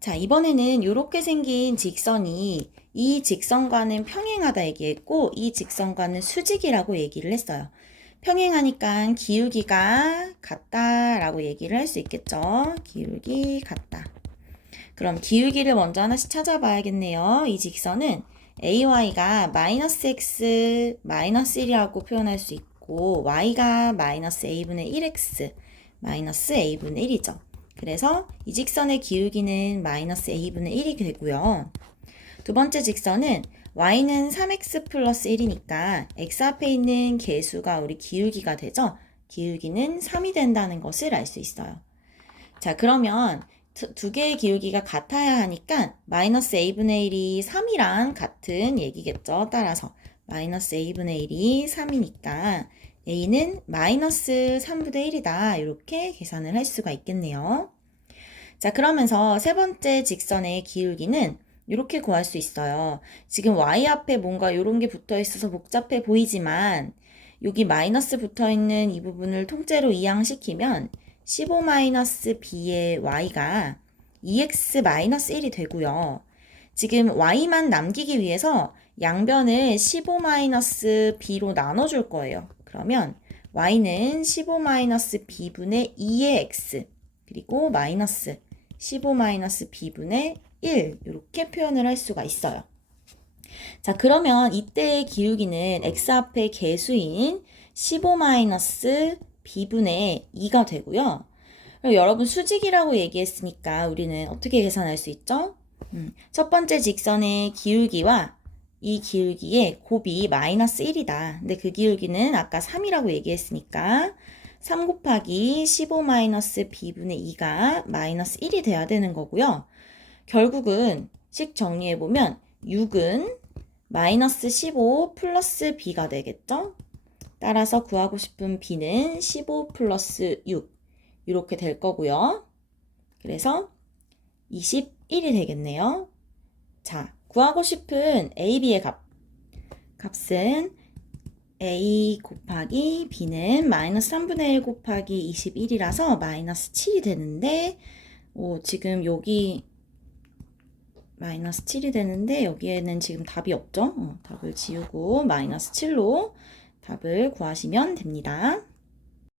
자, 이번에는 이렇게 생긴 직선이 이 직선과는 평행하다 얘기했고, 이 직선과는 수직이라고 얘기를 했어요. 평행하니까 기울기가 같다라고 얘기를 할 수 있겠죠. 기울기 같다. 그럼 기울기를 먼저 하나씩 찾아봐야겠네요. 이 직선은 AY가 마이너스 X 마이너스 1이라고 표현할 수 있고 Y가 마이너스 A분의 1X 마이너스 A분의 1이죠. 그래서 이 직선의 기울기는 마이너스 A분의 1이 되고요. 두 번째 직선은 y는 3x 플러스 1이니까 x 앞에 있는 개수가 우리 기울기가 되죠? 기울기는 3이 된다는 것을 알 수 있어요. 자, 그러면 두, 두 개의 기울기가 같아야 하니까 마이너스 a분의 1이 3이랑 같은 얘기겠죠? 따라서 마이너스 a분의 1이 3이니까 a는 마이너스 3분의 1이다. 이렇게 계산을 할 수가 있겠네요. 자, 그러면서 세 번째 직선의 기울기는 이렇게 구할 수 있어요. 지금 y 앞에 뭔가 이런 게 붙어 있어서 복잡해 보이지만 여기 마이너스 붙어 있는 이 부분을 통째로 이항시키면 15 마이너스 b의 y가 2x 마이너스 1이 되고요. 지금 y만 남기기 위해서 양변을 15 마이너스 b로 나눠줄 거예요. 그러면 y는 15 마이너스 b분의 2의 x 그리고 마이너스 15 마이너스 b분의 1 이렇게 표현을 할 수가 있어요. 자 그러면 이때의 기울기는 x 앞에 개수인 15 마이너스 b분의 2가 되고요. 여러분 수직이라고 얘기했으니까 우리는 어떻게 계산할 수 있죠? 음, 첫 번째 직선의 기울기와 이 기울기의 곱이 마이너스 1이다. 근데 그 기울기는 아까 3이라고 얘기했으니까 3 곱하기 15 마이너스 b분의 2가 마이너스 1이 돼야 되는 거고요. 결국은 식 정리해보면 6은 마이너스 15 플러스 b가 되겠죠? 따라서 구하고 싶은 b는 15 플러스 6 이렇게 될 거고요. 그래서 21이 되겠네요. 자, 구하고 싶은 a, b의 값. 값은 a 곱하기 b는 마이너스 3분의 1 곱하기 21이라서 마이너스 7이 되는데 오, 지금 여기 마이너스 7이 되는데 여기에는 지금 답이 없죠? 어, 답을 지우고 마이너스 7로 답을 구하시면 됩니다.